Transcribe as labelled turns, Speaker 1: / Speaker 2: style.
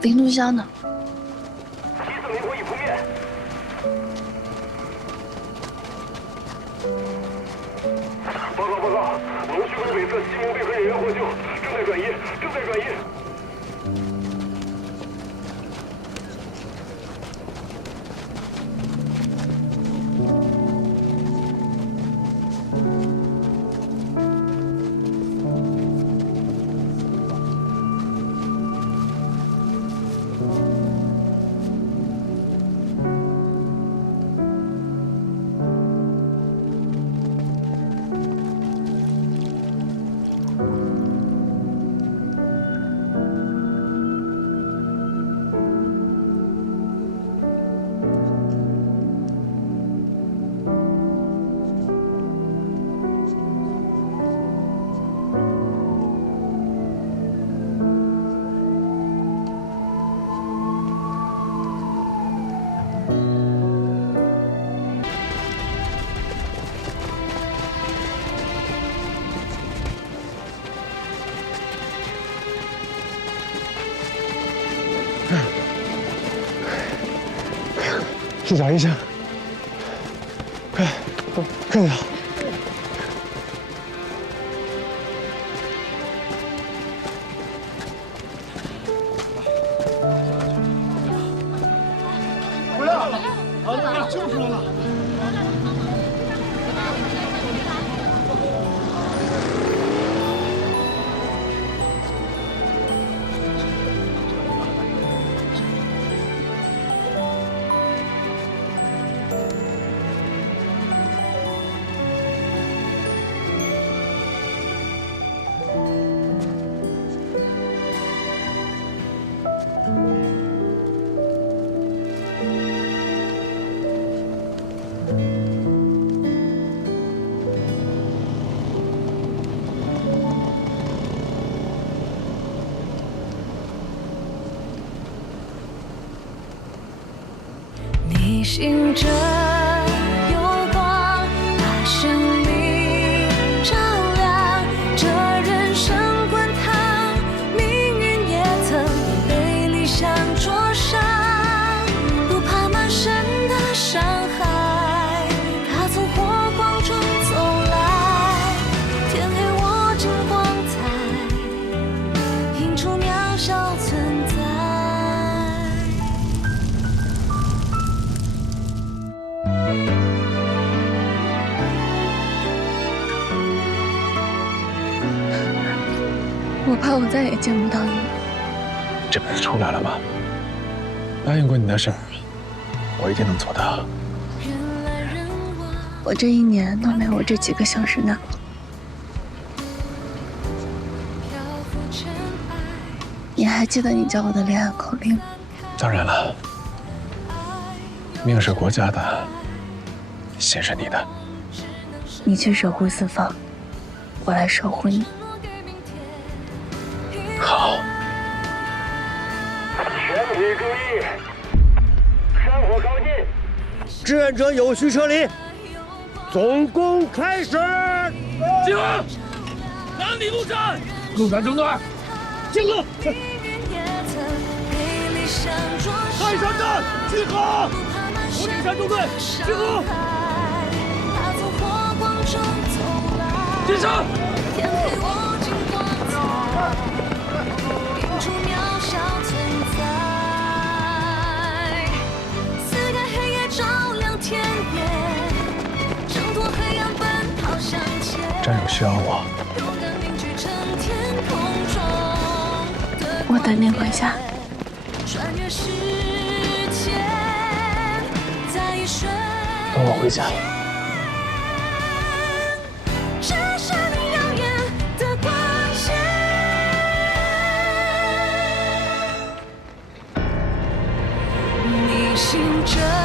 Speaker 1: 林东香呢？
Speaker 2: 七色明火已扑灭。报告报告，龙须沟北侧西蒙贝河人员获救，正在转移，正在转移。
Speaker 3: 去找医生，快，快点！
Speaker 4: 回来了，啊，救出来了。
Speaker 5: 醒着我
Speaker 1: 怕我再也见不到你了。
Speaker 3: 这不是出来了吗？答应过你的事儿，我一定能做到。
Speaker 1: 我这一年都没有这几个小时难过。
Speaker 5: 漂浮尘埃，
Speaker 1: 你还记得你教我的恋爱口令吗？
Speaker 3: 当然了，命是国家的，心是你的。
Speaker 1: 你去守护四方，我来守护你。
Speaker 2: 体注意，山火靠近，
Speaker 6: 志愿者有序撤离，总攻开始。
Speaker 4: 集合！南里陆战，陆战中队，集合！泰山站集合！火顶山中队集合！进山！
Speaker 5: 前。
Speaker 3: 战友需要我，
Speaker 5: 勇敢凝聚成天空中的
Speaker 1: 我等你回家。
Speaker 5: 穿越时间，在一瞬
Speaker 3: 等我回家。
Speaker 5: 这是你耀眼的光线。你醒着